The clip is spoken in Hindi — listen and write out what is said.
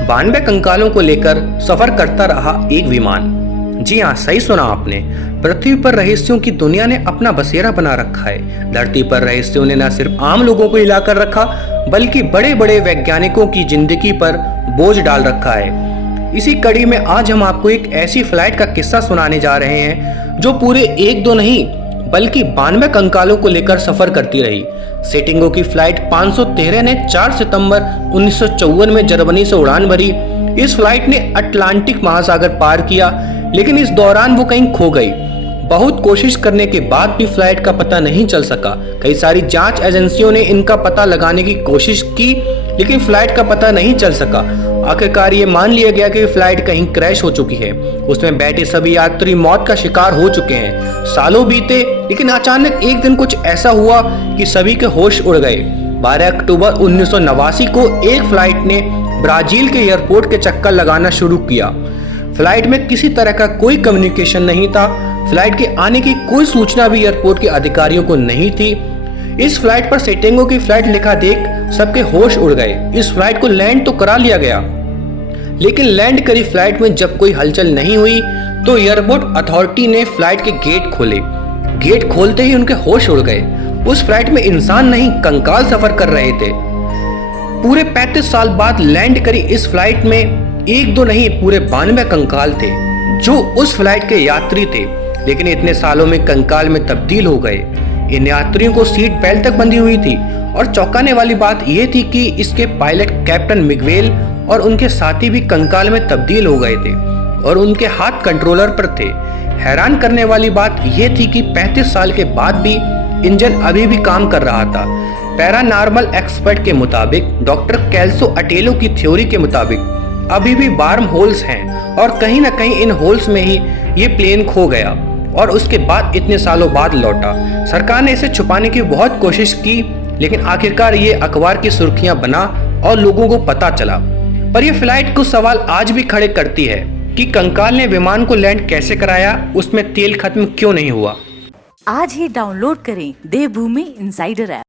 92 कंकालों को लेकर सफर करता रहा एक विमान। जी हाँ, सही सुना आपने। पृथ्वी पर रहस्यों की दुनिया ने अपना बसेरा बना रखा है। धरती पर रहस्यों ने न सिर्फ आम लोगों को हिलाकर रखा, बल्कि बड़े बड़े वैज्ञानिकों की जिंदगी पर बोझ डाल रखा है। इसी कड़ी में आज हम आपको एक ऐसी फ्लाइट का किस्सा सुनाने जा रहे हैं जो पूरे एक दो नहीं बल्कि 92 कंकालों को लेकर सफर करती रही। सेटिंगो की फ्लाइट 513 ने 4 सितंबर 1954 में जर्मनी से उड़ान भरी। इस फ्लाइट ने अटलांटिक महासागर पार किया, लेकिन इस दौरान वो कहीं खो गई। बहुत कोशिश करने के बाद भी फ्लाइट का पता नहीं चल सका। कई सारी जांच एजेंसियों ने इनका पता लगाने की कोशिश की, लेकिन फ्लाइट का पता नहीं चल सका। आखिरकार ये मान लिया गया कि फ्लाइट कहीं क्रैश हो चुकी है। उसमें बैठे सभी यात्री मौत का शिकार हो चुके हैं। सालों बीते, लेकिन अचानक एक दिन कुछ ऐसा हुआ कि सभी के होश उड़ गए। 12 अक्टूबर 1989 को एक फ्लाइट ने ब्राजील के एयरपोर्ट के चक्कर लगाना शुरू किया। फ्लाइट में किसी तरह का कोई कम्युनिकेशन नहीं था। फ्लाइट के आने की कोई सूचना भी एयरपोर्ट के अधिकारियों को नहीं थी। इस फ्लाइट पर सेटिंगो की फ्लाइट लिखा देख सबके होश उड़ गए। इस फ्लाइट को लैंड तो करा लिया गया, लेकिन लैंड करी फ्लाइट में जब कोई हलचल नहीं हुई तो एयरपोर्ट अथॉरिटी ने फ्लाइट के गेट खोले। गेट खोलते ही उनके होश उड़ गए। उस फ्लाइट में इंसान नहीं, कंकाल सफर कर रहे थे। पूरे 35 साल बाद लैंड करी इस फ्लाइट में एक दो नहीं पूरे 92 कंकाल थे जो उस फ्लाइट के यात्री थे, लेकिन इतने सालों में कंकाल में तब्दील हो गए। इन यात्रियों को सीट बेल्ट तक बंधी हुई थी और चौंकाने वाली बात यह थी कि इसके पायलट कैप्टन मिगवेल और उनके साथी भी कंकाल में तब्दील हो गए थे और उनके हाथ कंट्रोलर पर थे। हैरान करने वाली बात यह थी कि 35 साल के बाद भी इंजन अभी भी काम कर रहा था। पैरानॉर्मल एक्सपर्ट के मुताबिक, डॉक्टर कैल्सो अटेलो की थ्योरी के मुताबिक अभी भी वार्म होल्स हैं और कहीं ना कहीं इन होल्स में ही ये प्लेन खो गया और उसके बाद इतने सालों बाद लौटा। सरकार ने इसे छुपाने की बहुत कोशिश की, लेकिन आखिरकार ये अखबार की सुर्खियां बना और लोगों को पता चला। पर यह फ्लाइट कुछ सवाल आज भी खड़े करती है कि कंकाल ने विमान को लैंड कैसे कराया, उसमें तेल खत्म क्यों नहीं हुआ। आज ही डाउनलोड करें देवभूमि इंसाइडर ऐप।